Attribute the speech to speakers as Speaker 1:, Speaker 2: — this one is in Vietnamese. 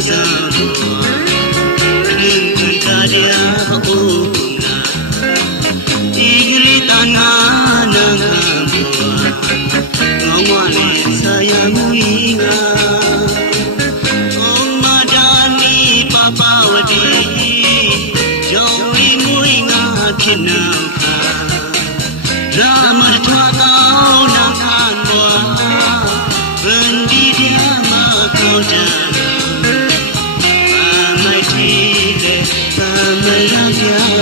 Speaker 1: Gaza. yeah.